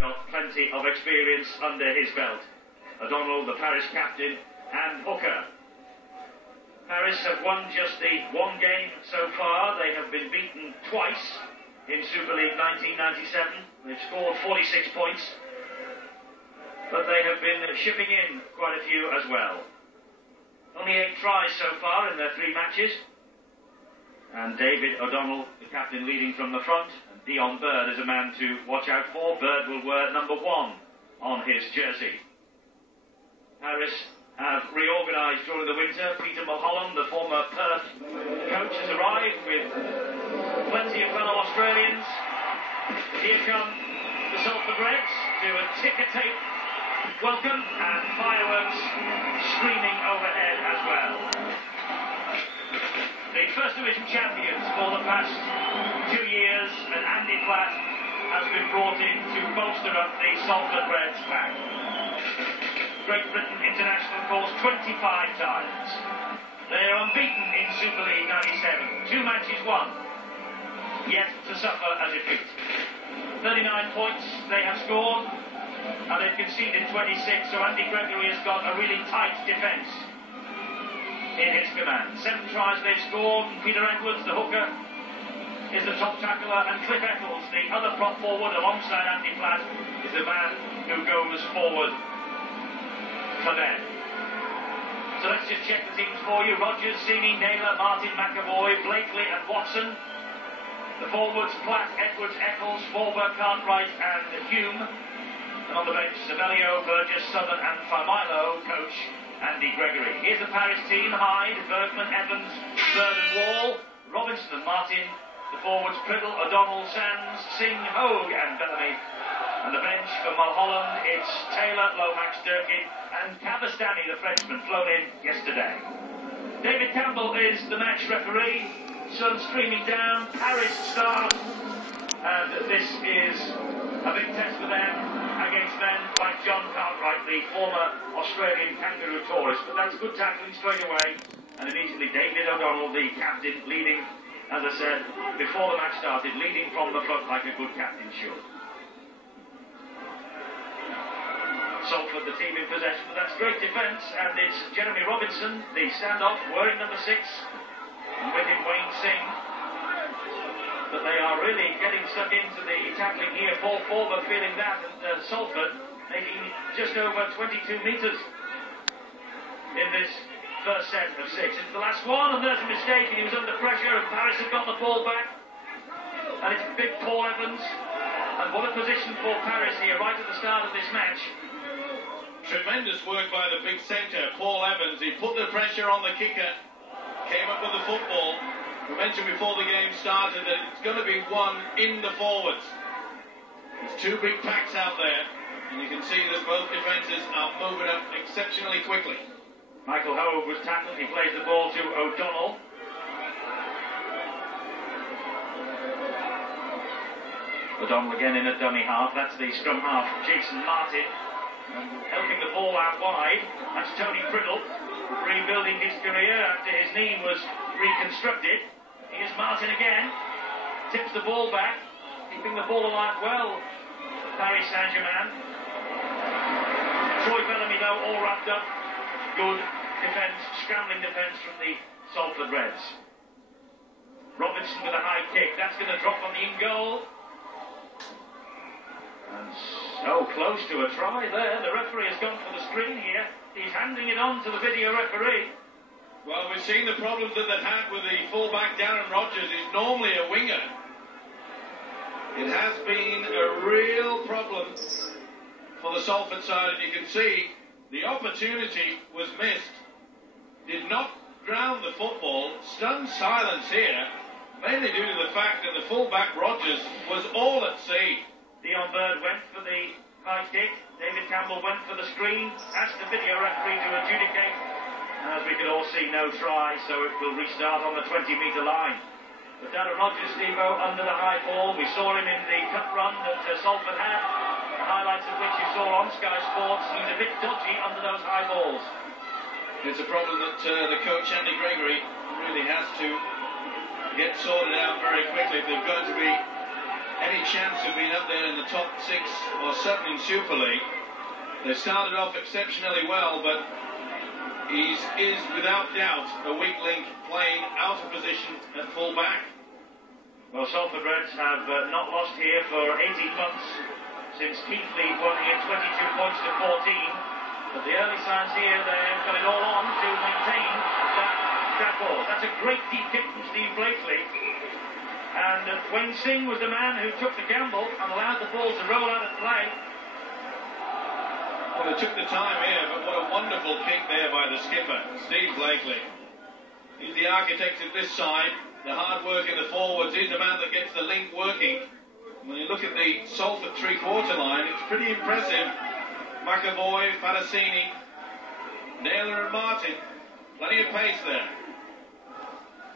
got plenty of experience under his belt. O'Donnell, the Paris captain, and Hooker. Paris have won just the one game so far. They have been beaten twice in Super League 1997. They've scored 46 points, but they have been shipping in quite a few as well. Only 8 tries so far in their 3 matches. And David O'Donnell, the captain, leading from the front. And Dion Bird is a man to watch out for. Bird will wear number 1 on his jersey. Paris have reorganised during the winter. Peter Mulholland, the former Perth coach, has arrived with plenty of fellow Australians. Here come the Salford Reds to a ticker-tape welcome and fireworks screaming overhead as well. The First Division champions for the past 2 years, and Andy Platt has been brought in to bolster up the Salford Reds pack. Great Britain international course 25 times. They are unbeaten in Super League 97. 2 matches won, yet to suffer a defeat. 39 points they have scored, and they've conceded 26, so Andy Gregory has got a really tight defence in his command. 7 tries they've scored. Peter Edwards, the hooker, is the top tackler, and Cliff Eccles, the other prop forward alongside Andy Platt, is the man who goes forward for them. So let's just check the teams for you. Rogers, Seamy, Naylor, Martin, McAvoy, Blakely and Watson. The forwards, Platt, Edwards, Eccles, Forber, Cartwright and Hume. And on the bench, Savelio, Burgess, Southern and Familo, coach Andy Gregory. Here's the Paris team: Hyde, Bergman, Evans, Bird and Wall, Robinson and Martin. The forwards, Priddle, O'Donnell, Sands, Singh, Hogue and Bellamy. And the bench for Mulholland, it's Taylor, Lomax, Durkin and Cavastani, the Frenchman, flown in yesterday. David Campbell is the match referee. Sun streaming down, Paris start, and this is a big test for them against men like John Cartwright, the former Australian kangaroo tourist. But that's good tackling straight away, and immediately David O'Donnell, the captain, leading, as I said, before the match started, leading from the front like a good captain should. Salford, the team in possession, but that's great defence, and it's Jeremy Robinson, the standoff, wearing number 6, and with him Wayne Singh. But they are really getting stuck into the tackling here. Paul Forber feeling that, and Salford making just over 22 metres in this first set of 6. It's the last one, and there's a mistake, and he was under pressure, and Paris have got the ball back. And it's big Paul Evans, and what a position for Paris here right at the start of this match. Tremendous work by the big centre, Paul Evans. He put the pressure on the kicker, came up with the football. We mentioned before the game started that it's going to be won in the forwards. There's 2 big packs out there, and you can see that both defences are moving up exceptionally quickly. Michael Hogue was tackled. He plays the ball to O'Donnell. O'Donnell again in a dummy half. That's the scrum half, Jason Martin. And helping the ball out wide, that's Tony Priddle, rebuilding his career after his knee was reconstructed. Here's Martin again, tips the ball back, keeping the ball alive well, Paris Saint-Germain. Troy Bellamy though, all wrapped up. Good defence, scrambling defence from the Salford Reds. Robinson with a high kick, that's going to drop on the in goal. And so close to a try there. The referee has gone for the screen here. He's handing it on to the video referee. Well, we've seen the problems that they've had with the fullback Darren Rogers. He's normally a winger. It has been a real problem for the Salford side, and you can see the opportunity was missed. Did not ground the football. Stunned silence here, mainly due to the fact that the fullback Rogers was all at sea. Dion Bird went for the high kick. David Campbell went for the screen. Asked the video referee to adjudicate. And as we can all see, no try, so it will restart on the 20-metre line. But Darren Rogers, Steve-O, under the high ball. We saw him in the cup run that Salford had, the highlights of which you saw on Sky Sports. He's a bit dodgy under those high balls. It's a problem that the coach, Andy Gregory, really has to get sorted out very quickly if they're going to be any chance of being up there in the top 6 or 7 in Super League. They started off exceptionally well, but he is without doubt a weak link playing out of position at full back. Well, Salford Reds have not lost here for 18 months since Keighley won here 22 points to 14. But the early signs here, they've got it all on to maintain that track ball. That's a great deep kick from Steve Blakely. And Wayne Singh was the man who took the gamble and allowed the ball to roll out of play. Well, they took the time here, but what a wonderful kick there by the skipper, Steve Blakely. He's the architect of this side. The hard work in the forwards. He's the man that gets the link working. When you look at the Salford three-quarter line, it's pretty impressive. McAvoy, Fatassini, Naylor and Martin. Plenty of pace there.